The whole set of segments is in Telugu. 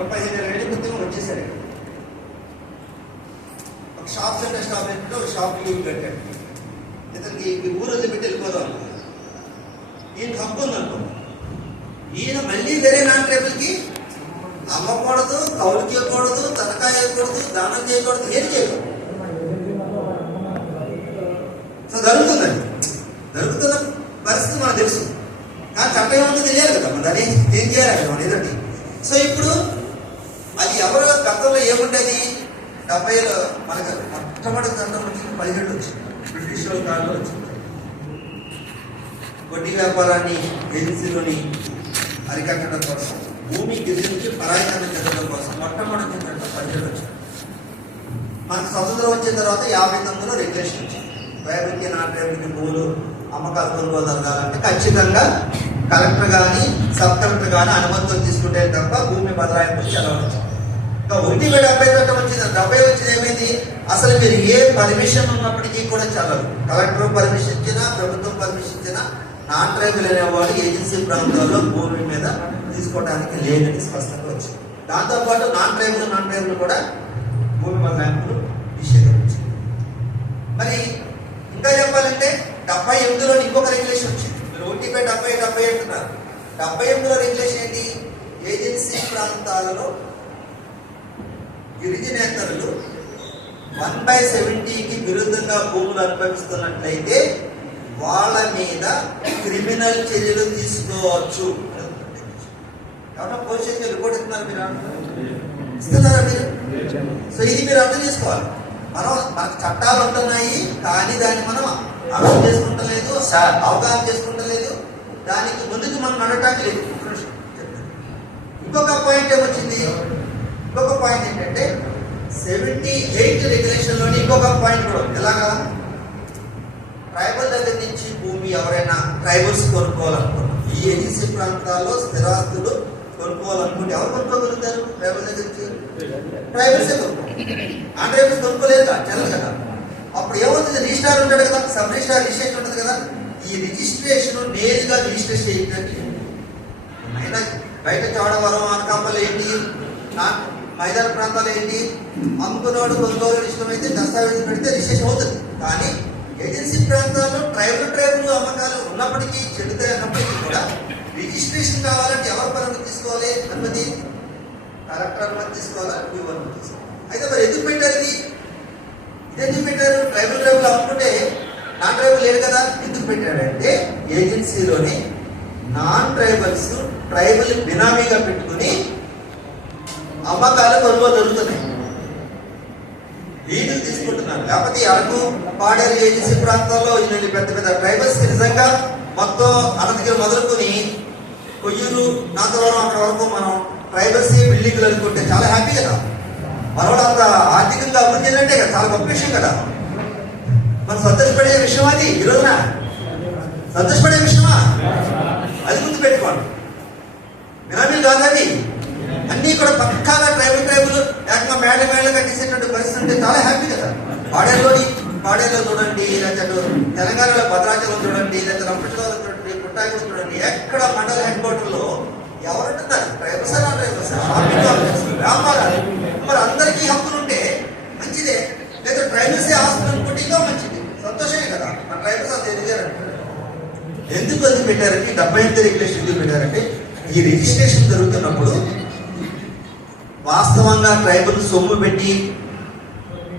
ఒక 15-20 ఏళ్ళ క్రితం వచ్చేసాడు. ఒక షాప్ సెంటర్ స్టాప్ పెట్టి ఒక షాప్ లీవ్ కట్టాడు. ఇతనికి ఊరు వదిలిపెట్టి వెళ్ళిపోదాం అనుకో. ఈయన హక్కు ఉందనుకో. ఈయన మళ్ళీ వేరే నాన్ ట్రైబుల్కి అమ్మకూడదు, కౌలుకి ఇవ్వకూడదు, తనఖా చేయకూడదు, దానం చేయకూడదు, ఏం చేయకూడదు. సో జరుగుతున్న పరిస్థితి మనకు తెలుసు. కానీ చట్టం ఏమంటే తెలియాలి కదా, మన దాన్ని ఏం చేయాలి మన ఏదండి. సో ఇప్పుడు అది ఎవరు గతంలో ఏముండేది, 70లో మనకు మొట్టమొదటి చట్టం వచ్చింది 17 వచ్చింది, బ్రిటిష్ వాళ్ళ కాలంలో వచ్చింది. వడ్డీ వ్యాపారాన్ని ఏజెన్సీలోని అరికట్టడం కోసం, భూమి గిరిజనులకి పరాయణాన్ని చెందడం కోసం మొట్టమొదటి చట్టం 17 వచ్చింది. మనకు స్వతంత్రం వచ్చిన తర్వాత 59లో రెగ్యులేషన్ వచ్చింది. ట్రైబల్కి నాన్ ట్రైబల్కి భూములు అమ్మకాలు కొనుగోలు జరగాలంటే ఖచ్చితంగా కలెక్టర్ కానీ సబ్ కలెక్టర్ కానీ అనుమతులు తీసుకుంటే తప్ప భూమి బదలాయింపు చదవచ్చు. ఇంకా 1/70 చట్టం వచ్చింది. 70 వచ్చింది ఏమైంది, అసలు మీరు ఏ పర్మిషన్ ఉన్నప్పటికీ కూడా చల్లదు. కలెక్టర్ పర్మిషన్ ఇచ్చినా, ప్రభుత్వం పర్మిషన్ ఇచ్చినా నాన్ ట్రైబల్ అనేవాళ్ళు ఏజెన్సీ ప్రాంతాల్లో భూమి మీద తీసుకోవడానికి లేదని స్పష్టంగా వచ్చింది. దాంతోపాటు నాన్ ట్రైబల్ కూడా భూమి బదలాయింపులు నిషేధించింది. మరి ఇంకా చెప్పాలంటే 78లో ఇంకొక రెగ్యులేషన్ వచ్చింది. మీరు 1/70 అంటున్నారు. 78లో రెగ్యులేషన్ ఏంటి, ఏజెన్సీ ప్రాంతాలలో గిరిజనేతరులు 1/70కి విరుద్ధంగా భూములు అనుభవిస్తున్నట్లయితే వాళ్ళ మీద క్రిమినల్ చర్యలు తీసుకోవచ్చు. కాబట్టి పోలీస్ స్టేషన్ రిపోర్ట్ ఇస్తున్నారు, మీరు ఇస్తున్నారా మీరు? సో ఇది మీరు అర్థం చేసుకోవాలి. మనకు చట్టాలు ఉంటున్నాయి, కానీ దాన్ని మనం అర్థం చేసుకుంటలేదు, అవగాహన చేసుకుంటలేదు, దానికి ముందుకు మనం నడటానికి లేదు. ఇంకొక పాయింట్ ఏమొచ్చింది, ఇంకొక పాయింట్ ఏంటంటే 78 రెగ్యులేషన్లోని ఇంకొక పాయింట్ కూడా ఉంది. ఎలాగా, ట్రైబల్ దగ్గర నుంచి భూమి ఎవరైనా ట్రైబల్స్ కొనుక్కోవాలనుకున్నాం, ఈ ఏజెన్సీ ప్రాంతాల్లో స్థిరాస్తులు కొనుక్కోవాలనుకుంటే ఎవరు కొనుక్కోగలుగుతారు? ట్రైబల్ దగ్గర నుంచి ట్రైబల్సే కొనుక్కోవాలి. నాన్ ట్రైబల్స్ కొనుక్కోలేదు కదా, చెల్లదు కదా. అప్పుడు ఏమవుతుంది, రిజిస్ట్రార్ ఉంటాడు కదా, సబ్ రిజిస్ట్రార్ రిజిస్ట్రేషన్ ఉంటుంది కదా. ఈ రిజిస్ట్రేషన్ నేరుగా రిజిస్టర్ చేయడానికి అయినా బయట చౌడవరం, అనకాపల్లి ఏంటి, మైదాన ప్రాంతాలు ఏంటి, అమ్ముకున్నవాడు కొనుగోలు ఇష్టమైతే దస్తావేజులు పెడితే రిజిస్ట్రేషన్ అవుతుంది. కానీ ఏజెన్సీ ప్రాంతాల్లో ట్రైబల్ అమ్మకాలు ఉన్నప్పటికీ చెడుతాయి అన్నప్పటికీ కూడా రిజిస్ట్రేషన్ కావాలంటే ఎవరు అనుమతి తీసుకోవాలి? అనుమతి కలెక్టర్ అనుమతి తీసుకోవాలా, డ్యూ అనుమతి తీసుకోవాలి. అయితే మరి ఎందుకు పెట్టారు ఇది? ఇదెందుకు పెట్టారు? ట్రైబల్ అమ్ముకుంటే నాన్ ట్రైబల్ లేదు కదా. ఎందుకు పెట్టాడంటే ఏజెన్సీలోని నాన్ ట్రైబల్స్ ట్రైబల్ బినామీగా పెట్టుకుని అమ్మకాలు కొనుగోలు జరుగుతున్నాయి, లీజులు తీసుకుంటున్నారు. లేకపోతే అరకు, పాడేరు ఏజెన్సీ ప్రాంతాల్లో ఇలాంటి పెద్ద పెద్ద ట్రైబల్స్ నిజంగా మొత్తం అనంతగిరి మొదలుకొని కొయ్యూరు, నాతవరం అక్కడ వరకు మనం ట్రైబల్స్ బిల్డింగ్లు అనుకుంటే చాలా హ్యాపీ కదా. మనవాడు అంత ఆర్థికంగా అభివృద్ధి అంటే కదా, చాలా గొప్ప విషయం కదా. మనం సంతోషపడే విషయం అది. ఈ రోజున సంతోషపడే విషయమా? అది గుర్తు పెట్టుకోండి. బినామీలు కాదు అది. అన్నీ కూడా పక్కాగా ట్రైబల్ ఏకంగా మేళ్ళ కట్టేసేటువంటి పరిస్థితి ఉంటే చాలా హ్యాపీ కదా. పాడేరులో చూడండి, లేకపోతే తెలంగాణలో భద్రాచలం చూడండి, లేకపోతే రంపచోడవరం చూడండి, పుట్టాయిలో చూడండి, ఎక్కడ మండల హెడ్ క్వార్టర్లో ఎవరుంటున్నారు? ట్రైబల్స్ వ్యాపారాలు. మరి అందరికీ హక్కులు ఉంటే మంచిదే, లేదా ట్రైబల్సే ఆస్తులు అనుకుంటే ఇంకా మంచిది, సంతోషమే కదా. మన ట్రైబల్స్ అది ఎదిగారంటే ఎందుకు అది పెట్టారంటే 78 రెగ్యులేషన్ ఎందుకు పెట్టారంటే ఈ రిజిస్ట్రేషన్ జరుగుతున్నప్పుడు వాస్తవంగా ట్రైబల్ సొమ్ము పెట్టి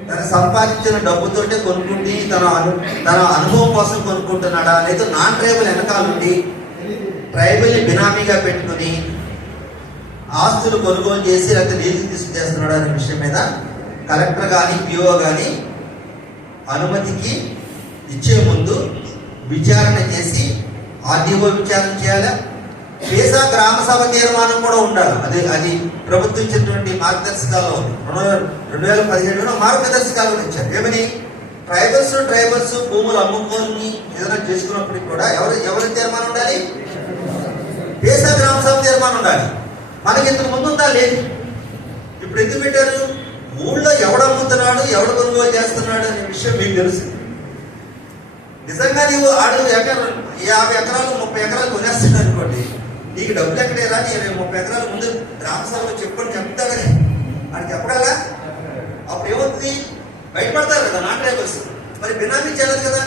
తను సంపాదించిన డబ్బుతోటే కొనుక్కుంటే తన అనుభవం కోసం కొనుక్కుంటున్నాడా, లేదా నాన్ ట్రైబల్ వెనకాలండి ట్రైబల్ ని బినామీగా పెట్టుకుని ఆస్తులు కొనుగోలు చేసి లేకపోతే లీజు తీసుకుచేస్తున్నాడు అనే విషయం మీద కలెక్టర్ కానీ పిఓ కానీ అనుమతికి ఇచ్చే ముందు విచారణ చేసి ఆర్డీఓ విచారణ చేయాలి. పేసా గ్రామ సభ తీర్మానం కూడా ఉండాలి. అది ప్రభుత్వం ఇచ్చినటువంటి మార్గదర్శకాల్లో 2017లో మార్గదర్శకాలు ఇచ్చారు. ఏమని, ట్రైబల్స్ భూములు అమ్ముకొని ఏదైనా చేసుకున్నప్పటికి కూడా ఎవరి తీర్మానం ఉండాలి? పేసా గ్రామ సభ తీర్మానం ఉండాలి. మనకి ఇంతకు ముందు ఉందా? లేదు. ఇప్పుడు ఎందుకు పెట్టారు? ఊళ్ళో ఎవడు అమ్ముతున్నాడు, ఎవడు కొనుగోలు చేస్తున్నాడు అనే విషయం మీకు తెలుసు. నిజంగా నీవు 50 ఎకరాలు 30 ఎకరాలు కొనేస్తాడు అనుకోండి, నీకు డబ్బులు ఎక్కడేలా, నీ 30 ఎకరాల ముందు గ్రామ సభలో చెప్పుకొని చెప్తాడని అని చెప్పడాలా? అప్పుడు ఏమవుతుంది? బయటపడతారు కదా నాన్ ట్రైబల్స్. మరి బినామీ చేయలేదు కదా.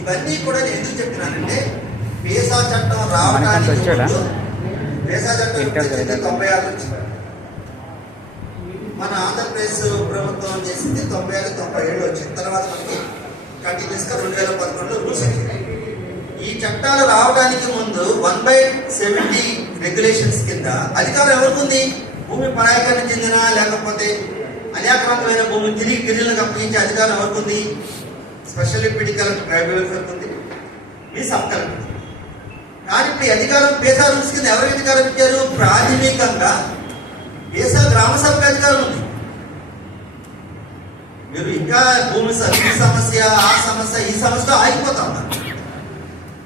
ఇవన్నీ కూడా నేను ఎందుకు చెప్తున్నానంటే, పేసా చట్టం రావడానికి ముందు, పేసా చట్టం 96 వచ్చింది. మన ఆంధ్రప్రదేశ్ ప్రభుత్వం చేసింది 96-97 వచ్చిన తర్వాత మనకి కంటిన్యూస్ గా 2011లో రూల్స్ వచ్చింది. ఈ చట్టాలు రావడానికి ముందు 1/70 రెగ్యులేషన్స్ కింద అధికారం ఎవరికి ఉంది? భూమి పరాయకరణ చెందిన లేకపోతే అన్యాక్రాంతమైన భూమిని తిరిగి గిరిజనులకు అప్పగించే అధికారం ఎవరికి ఉంది? Special deputy collector tribal welfare ఉంది, మీ సబ్ కలెక్టర్. కానీ ఇప్పుడు ఈ అధికారం పేసా రూల్స్ కింద ఎవరికి అధికారం ఇచ్చారు? ప్రాథమికంగా పేసా గ్రామ సభకు అధికారం ఉంది. మీరు ఇంకా భూమి సమస్య, ఆ సమస్య, ఈ సమస్య ఆగిపోతా ఉన్నారు.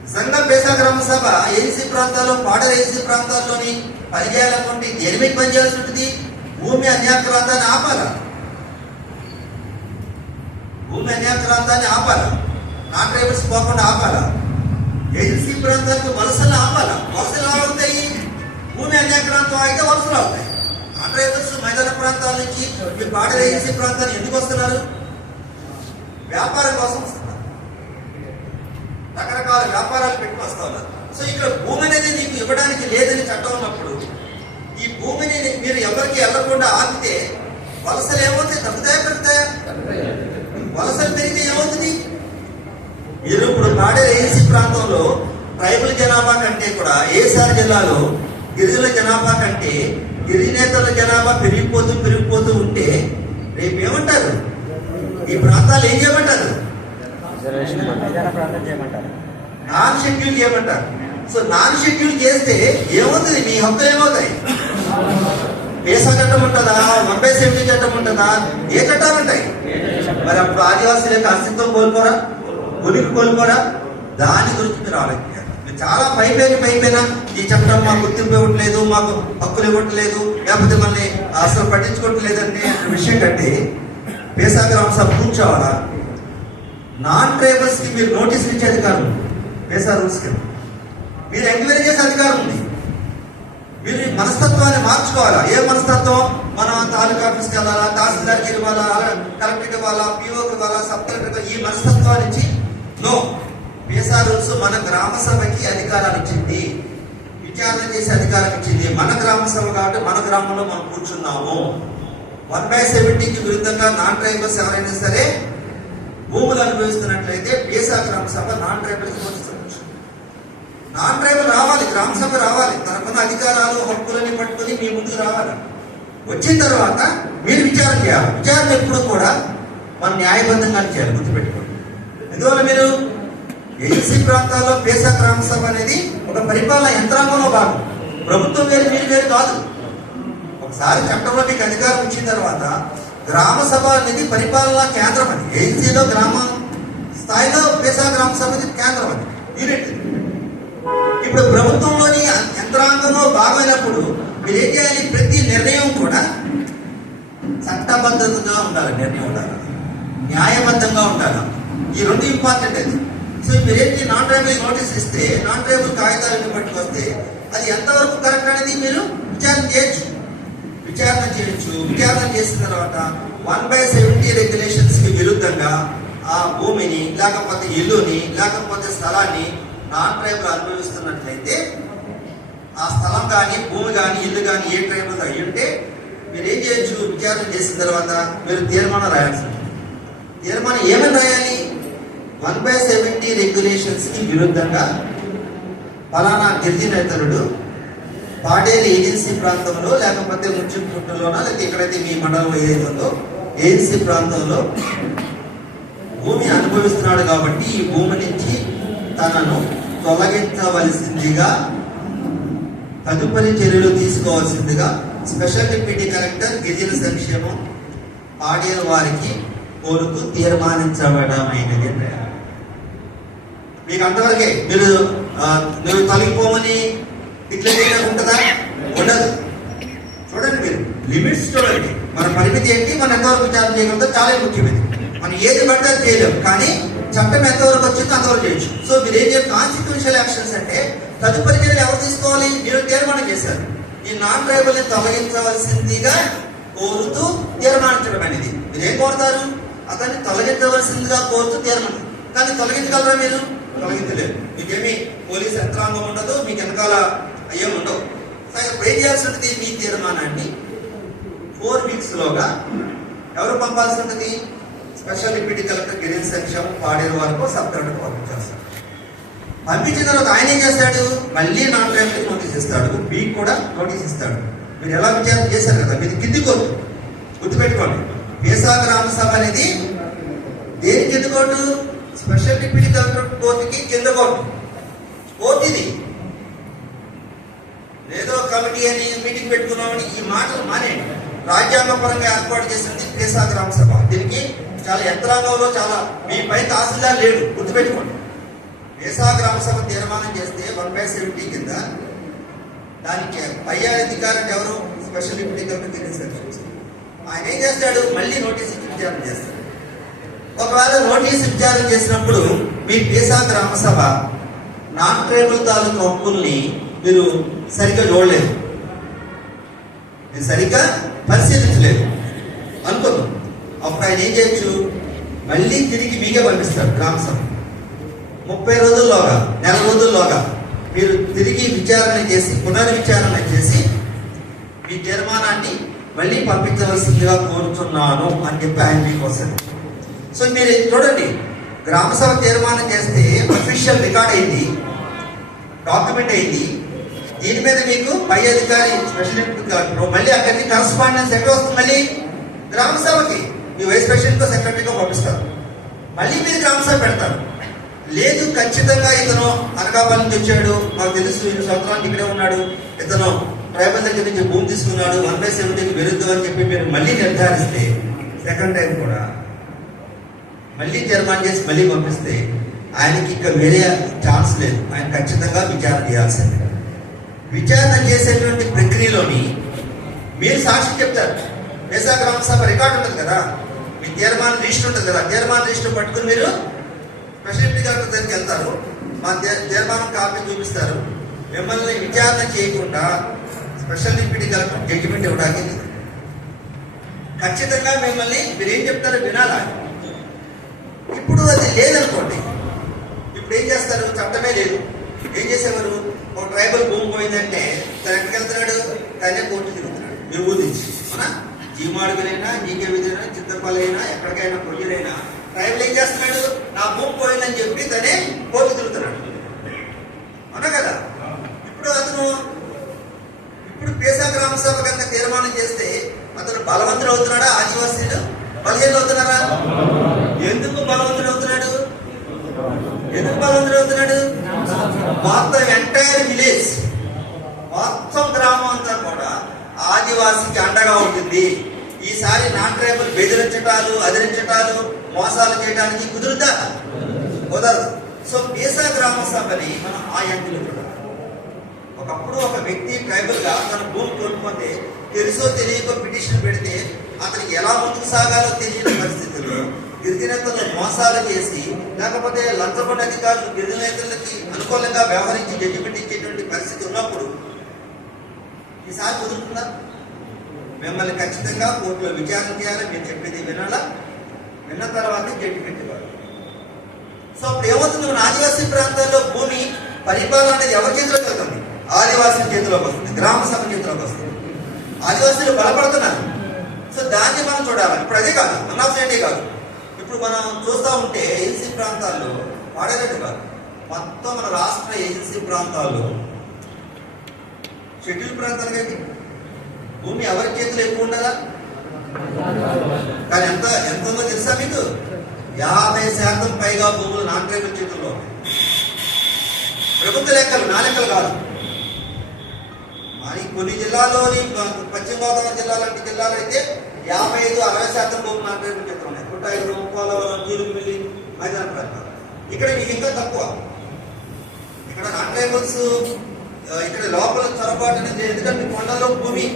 నిజంగా పేసా గ్రామ సభ ఏజెన్సీ ప్రాంతాల్లో, పాడర్ ఏజెన్సీ ప్రాంతాల్లోని పనిచేయాలనుకుంటే దేని మీద పనిచేయాల్సి ఉంటుంది? భూమి అన్యాక్రాంతాన్ని ఆపాల, భూమి అన్యాక్రాంతాన్ని ఆపాల, నాన్ ట్రైబల్స్ పోకుండా ఆపాల, ఏజెన్సీ ప్రాంతానికి వలసలు ఆపాల. వలసలు ఎలా అవుతాయి? భూమి అన్యాక్రాంతం అయితే వలసలు అవుతాయి. నాన్ ట్రైబల్స్ మైదాన ప్రాంతాల నుంచి మీ పాడర్ ఏజెన్సీ ప్రాంతాన్ని ఎందుకు వస్తున్నారు? వ్యాపారం కోసం వస్తున్నారు, రకరకాల వ్యాపారాలు పెట్టుకు వస్తా ఉన్నారు. సో ఇక్కడ భూమి అనేది నీకు ఇవ్వడానికి లేదని చట్టం ఉన్నప్పుడు, ఈ భూమిని మీరు ఎవరికి వెళ్ళకుండా ఆపితే వలసలు ఏమవుతాయి? తగ్గుతాయా పెరుగుతాయా? వలసలు పెరిగితే ఏమవుతుంది? మీరు ఇప్పుడు పాడేరు ఏజెన్సీ ప్రాంతంలో ట్రైబల్ జనాభా కంటే కూడా ఏసార్ జిల్లాలో గిరిజనుల జనాభా కంటే గిరిజనేతరుల జనాభా పెరిగిపోతూ ఉంటే రేపు ఏమంటారు? ఈ ప్రాంతాలు ఏం చేయమంటారు? నాన్ షెడ్యూల్ చేయమంటారు. సో నాన్ షెడ్యూల్ చేస్తే ఏమవుతుంది? మీ హక్కులు ఏమవుతాయి? పేసా చట్టం ఉంటుందా? 1/70 చట్టం ఉంటుందా? ఏ చట్టాలు ఉంటాయి? మరి అప్పుడు ఆదివాసీల యొక్క అస్తిత్వం కోల్పోరా? ఉనికి కోల్పోరా? దాని గురించి మీరు ఆలోచించారు. మీరు చాలా పైపైన ఈ చట్టం మాకు గుర్తింపు ఇవ్వట్లేదు, మాకు హక్కులు ఇవ్వట్లేదు, లేకపోతే మళ్ళీ అసలు పట్టించుకోవట్లేదు అనే విషయం కంటే పేసా గ్రామ సభ కూర్చోవాలా? నాన్ ట్రైబల్స్ కి మీరు నోటీసులు ఇచ్చే అధికారం ఉంది. పేసా రూల్స్ కింద మీరు ఎంక్వైరీ చేసే అధికారం ఉంది. మీరు మనస్తత్వాన్ని మార్చుకోవాలా. ఏ మనస్తత్వం? మనం తాలూకా ఆఫీస్కి వెళ్ళాలా, తహసీల్దార్కి ఇవ్వాలా, కలెక్టర్కి ఇవ్వాలా, పీఓకి ఇవ్వాలా, సబ్ కలెక్టర్, ఈ మనస్తత్వాన్ని ఇచ్చి నో, పేసా రూల్స్ మన గ్రామ సభకి అధికారాలు ఇచ్చింది, విచారణ చేసే అధికారం ఇచ్చింది. మన గ్రామ సభ కాబట్టి మన గ్రామంలో మనం కూర్చున్నాము. 1/70కి విరుద్ధంగా నాన్ ట్రైబల్స్ ఎవరైనా సరే భూములు అనుభవిస్తున్నట్లయితే పేసా గ్రామ సభ నాన్ ట్రైబల్స్ కూర్చోవచ్చు. నాన్ ట్రైబల్ రావాలి, గ్రామ సభ రావాలి, తనకున్న అధికారాలు హక్కులని పట్టుకుని మీ ముందుకు రావాలి. వచ్చిన తర్వాత మీరు విచారణ చేయాలి. విచారణ ఎప్పుడు కూడా మనం న్యాయబద్ధంగా చేయాలి, గుర్తుపెట్టుకోండి. ఎందువల్ల మీరు ఏజెన్సీ ప్రాంతాల్లో పేసా గ్రామ సభ అనేది ఒక పరిపాలన యంత్రాంగంలో భాగం. ప్రభుత్వం వేరు, మీరు వేరు కాదు. ఒకసారి చట్టంలో మీకు అధికారం ఇచ్చిన తర్వాత గ్రామ సభ అనేది పరిపాలనా కేంద్రం అని. ఏజెన్సీలో గ్రామ స్థాయిలో పేసా గ్రామ సభ కేంద్రం అని యూనిట్. ఇప్పుడు ప్రభుత్వంలోని యంత్రాంగంలో భాగమైనప్పుడు మీరు ఏం చేయాలి? ప్రతి నిర్ణయం కూడా చట్టబద్ధంగా ఉండాలి, నిర్ణయం ఉండాలి, న్యాయబద్ధంగా ఉండాలి. ఈ రెండు ఇంపార్టెంట్ అది. సో మీరేంటి నాన్ ట్రైబల్ నోటీస్ ఇస్తే, నాన్ ట్రైబల్ కాగితాలను పట్టుకొస్తే అది ఎంతవరకు కరెక్ట్ అనేది మీరు విచారణ చేయొచ్చు. విచారణ చేసిన తర్వాత 1/70 రెగ్యులేషన్స్ కి విరుద్ధంగా ఆ భూమిని, లేకపోతే ఇల్లుని, లేకపోతే స్థలాన్ని నాన్ ట్రైబల్ అనుభవిస్తున్నట్లయితే ఆ స్థలం కానీ, భూమి కానీ, ఇల్లు కానీ ఏ ట్రైబల్ అయ్యి ఉంటే మీరు ఏం చేయొచ్చు? విచారణ చేసిన తర్వాత మీరు తీర్మానం రాయాల్సి ఉంటుంది. తీర్మానం ఏమని రాయాలి? 1/70 రెగ్యులేషన్స్ కి విరుద్ధంగా ఫలానా గిరిజనేతరుడు పాడేరు ఏజెన్సీ ప్రాంతంలో, లేకపోతే ముచ్చింపుట్టులోనా, లేకపోతే ఎక్కడైతే మీ మండలంలో ఏదైతుందో ఏజెన్సీ ప్రాంతంలో భూమి అనుభవిస్తున్నాడు కాబట్టి ఈ భూమి నుంచి తనను తొలగించవలసిందిగా, తదుపరి చర్యలు తీసుకోవాల్సిందిగా స్పెషల్ డిప్యూటీ కలెక్టర్ గిరిజన సంక్షేమం పాడేరు వారికి కోరుతూ తీర్మానించబడమైనది. మీకు అంతవరకే. మీరు తొలగిపోమని డిక్లేర్ చేయడం ఉంటుందా? ఉండదు. చూడండి, మీరు లిమిట్స్ చూడండి. మన పరిమితి ఏంటి, మనం ఎంతవరకు విచారణ చేయగలుగుతాం చాలా ముఖ్యమైనది. మనం ఏది పడితే అది చేయలేము, కానీ చట్టం ఎంతవరకు వచ్చిందో అంతవరకు చేయొచ్చు. సో మీరు ఏం చేయాలి? కాన్స్టిట్యూషనల్ యాక్షన్స్ అంటే తదుపరి చర్యలు ఎవరు తీసుకోవాలి? మీరు తీర్మానం చేశారు. ఈ నాన్ ట్రైబల్ ని తొలగించవలసిందిగా కోరుతూ తీర్మానించడం అనేది. మీరు ఏం కోరుతారు? అతన్ని తొలగించవలసిందిగా కోరుతూ తీర్మానం. కానీ తొలగించగలరా మీరు? తొలగించలేరు. మీకేమి పోలీస్ యంత్రాంగం ఉండదు, మీకు వెనకాల ఏమి ఉండవు. ఇప్పుడు ఏం చేయాల్సి ఉంటుంది? మీ తీర్మానాన్ని 4 weeks లోగా ఎవరు పంపాల్సి ఉంటుంది? స్పెషల్ డిప్యూటీ కలెక్టర్ గిరిజన సంక్షేమ పాడేరు వరకు సబ్ కలెక్టర్ పంపించాల్సి. పంపించిన తర్వాత ఆయన ఏం చేస్తాడు? మళ్ళీ నాన్ ట్రైబల్ నోటీస్ ఇస్తాడు, మీకు కూడా నోటీస్ ఇస్తాడు. మీరు ఎలా విచారణ చేశారు కదా, మీది కింది కోర్టు. గుర్తుపెట్టుకోండి, పేసా గ్రామ సభ అనేది దేని కింద కోర్టు? స్పెషల్ డిప్యూటీ కలెక్టర్ కోర్టుకి కింద కోర్టు. కోర్టు ఇది. ఏదో కమిటీ అని మీటింగ్ పెట్టుకున్నామని ఈ మాటలు మానేయండి. రాజ్యాంగపరంగా ఏర్పాటు చేసింది పేసా గ్రామ సభ. దీనికి చాలా యంత్రాంగంలో చాలా మీ పై తహసీల్దార్ లేడు, గుర్తుపెట్టుకోండి. పేసా గ్రామ సభ తీర్మానం చేస్తే 1/70 కింద దానికి పై అధికారి ఎవరు? స్పెషల్ డిప్యూటీ కలెక్టర్ గిరిజన. ఆయన ఏం చేస్తాడు? మళ్ళీ నోటీస్ ఇచ్చి విచారణ చేస్తాడు. ఒకవేళ నోటీస్ విచారణ చేసినప్పుడు మీ పేసా గ్రామ సభ నాన్ ట్రైబల్ తాలూకు హక్కుల్ని మీరు సరిగ్గా చూడలేదు, మీరు సరిగ్గా పరిశీలించలేదు అనుకుందాం. అప్పుడు ఆయన ఏం చేయొచ్చు? మళ్ళీ తిరిగి మీకే పంపిస్తాడు గ్రామ సభ. 30 రోజుల్లోగా, నెల రోజుల్లోగా మీరు తిరిగి విచారణ చేసి పునర్విచారణ చేసి మీ తీర్మానాన్ని మళ్ళీ పంపించవలసిందిగా కోరుతున్నాను అని చెప్పి ఆయన మీకు వస్తుంది. సో మీరు చూడండి, గ్రామ సభ తీర్మానం చేస్తే అఫీషియల్ రికార్డ్ అయింది, డాక్యుమెంట్ అయింది. దీని మీద మీకు పై అధికారి స్పెషల్ కలెక్టర్ మళ్ళీ అక్కడికి కరస్పాండెన్స్ ఎక్కడ వస్తుంది? మళ్ళీ గ్రామ సభకి మీ వైస్ ప్రెసిడెంట్ సెక్రటరీగా పంపిస్తారు. మళ్ళీ మీరు గ్రామ సభ పెడతారు. లేదు, ఖచ్చితంగా ఇతను అనకాపల్లి నుంచి వచ్చాడు, మాకు తెలుసు, 2 సంవత్సరాలు ఇక్కడే ఉన్నాడు, ఇతను ట్రైబల్ దగ్గర నుంచి భూమి తీసుకున్నాడు, 1/70కి విరుద్ధం అని చెప్పి మీరు మళ్ళీ నిర్ధారిస్తే సెకండ్ టైం కూడా మళ్ళీ తీర్మానం చేసి మళ్ళీ పంపిస్తే ఆయనకి ఇక వేరే ఛాన్స్ లేదు. ఆయన ఖచ్చితంగా విచారణ చేయాల్సింది. విచారణ చేసేటువంటి ప్రక్రియలోని మీరు సాక్షి చెప్తారు. పేసా గ్రామ సభ రికార్డు ఉంటుంది కదా, మీ తీర్మానం రిజిస్టర్ ఉంటుంది కదా, తీర్మానం రిజిస్టర్ పట్టుకుని మీరు స్పెషల్ డిప్యూటీ కలెక్టర్ దగ్గరికి వెళ్తారు, మా తీర్మానం కాపీ చూపిస్తారు. మిమ్మల్ని విచారణ చేయకుండా స్పెషల్ డిప్యూటీ కలెక్టర్ జడ్జిమెంట్ ఇవ్వడానికి ఖచ్చితంగా మిమ్మల్ని మీరు ఏం చెప్తారో వినాలా. ఇప్పుడు అది లేదనుకోండి, ఇప్పుడు ఏం చేస్తారు? చట్టమే లేదు. ఏం చేసేవారు? ఒక ట్రైబల్ భూమి పోయిందంటే తను ఎక్కడికి వెళ్తున్నాడు? తనే కోర్టు తిరుగుతున్నాడు. మీరు ఊదించి అవునా, జీమాడుగులైనా, జీకే విధులైనా, చిత్తపల్లి అయినా, ఎక్కడికైనా కొయ్యలైనా ట్రైబల్ ఏం చేస్తున్నాడు? నా భూమి పోయిందని చెప్పి తనే కోర్టు తిరుగుతున్నాడు, అవునా కదా. ఇప్పుడు పేసా గ్రామ సభ కన్నా తీర్మానం చేస్తే అతను బలవంతుడు అవుతున్నాడా? ఆదివాసీలు బలహీనలు అవుతున్నారా? ఎందుకు బలవంతుడు అవుతున్నాడు? మొత్తం ఎంటైర్ విలేజ్, మొత్తం గ్రామం అంతా కూడా ఆదివాసీకి అండగా ఉంటుంది. ఈసారి నాన్ ట్రైబల్ బెదిరించటాలు, అదిరించటాలు, మోసాలు చేయడానికి కుదురుతా? కుదరదు. సో పేసా గ్రామ సభని మనం ఆ యాంగిల్ చూడాలి. ఒకప్పుడు ఒక వ్యక్తి ట్రైబల్ గా తన భూమి కోల్పోతే తెలుసో తెలియకో పిటిషన్ పెడితే అతనికి ఎలా ముందుకు సాగాలో తెలియని పరిస్థితుల్లో గిరిజనేతలు మోసాలు చేసి, లేకపోతే లంచగొండ అధికారులు గిరిజనేతలకి అనుకూలంగా వ్యవహరించి జడ్జిమెంట్ ఇచ్చేటువంటి పరిస్థితి ఉన్నప్పుడు ఈసారి కుదురుతుందా? మిమ్మల్ని ఖచ్చితంగా కోర్టులో విచారణ చేయాలి, మీరు చెప్పేది వినాలా, విన్న తర్వాత జడ్జిమెంట్ ఇవ్వాలి. సో అప్పుడు ఏమవుతుంది? మన ఆదివాసీ ప్రాంతాల్లో భూమి పరిపాలన అనేది ఎవరి చేతిలోకి వెళ్తుంది? ఆదివాసీల చేతిలోకి వస్తుంది, గ్రామ సభ చేతిలోకి వస్తుంది. ఆదివాసీలు బలపడుతున్నారు. సో దాన్ని మనం చూడాలి. ఇప్పుడు అదే కాదు, వన్ ఆఫ్ ఇండియా కాదు. ఇప్పుడు మనం చూస్తూ ఉంటే ఏజెన్సీ ప్రాంతాల్లో వాడేటట్టు కాదు, మొత్తం మన రాష్ట్ర ఏజెన్సీ ప్రాంతాల్లో షెడ్యూల్ ప్రాంతాలుగా భూమి ఎవరి చేతులు ఎక్కువ ఉండదా? కానీ ఎంత ఉందో తెలుసా మీకు? 50% పైగా భూములు నాన్ ట్రైబల్ చేతుల్లో. ప్రభుత్వ లెక్కలు, నా లెక్కలు కాదు. మరి కొన్ని జిల్లాల్లోని పశ్చిమ గోదావరి జిల్లా లాంటి జిల్లాలో అయితే 55-60% భూములు నాన్ ట్రైబల్ చేతులు ఉన్నాయి. కుట్టాయిలు, పోలవరం, జీలుగుమిల్లి, మైదాన ప్రాంతాలు. ఇక్కడ మీకు ఇంకా తక్కువ. ఇక్కడ నాన్ ట్రైబల్స్ ఇక్కడ లోపల చొరబాటు అనేది, ఎందుకంటే కొండలో భూమి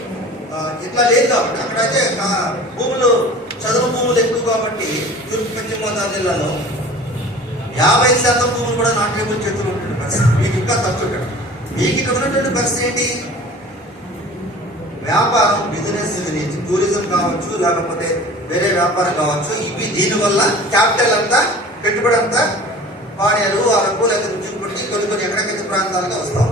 ఇట్లా లేదు కాబట్టి, అక్కడైతే భూములు చదువు భూములు ఎక్కువ కాబట్టి తూర్పు పశ్చిమ గోదావరి జిల్లాలో 50% భూములు కూడా నాన్ ట్రైబల్ చేతులు ఉంటుంది. మీకు ఇంకా తక్కువ ఇక్కడ. మీకు ఇక్కడ ఉన్నటువంటి పరిస్థితి ఏంటి? వ్యాపారం, బిజినెస్ గురించి, టూరిజం కావచ్చు, లేకపోతే వేరే వ్యాపారం కావచ్చు. ఇవి దీనివల్ల క్యాపిటల్ అంతా, పెట్టుబడి అంతా పాడేరు, అరకు, లేకపోతే రుచిపట్టి కొన్ని ఎక్కడికైతే ప్రాంతాలుగా వస్తాం.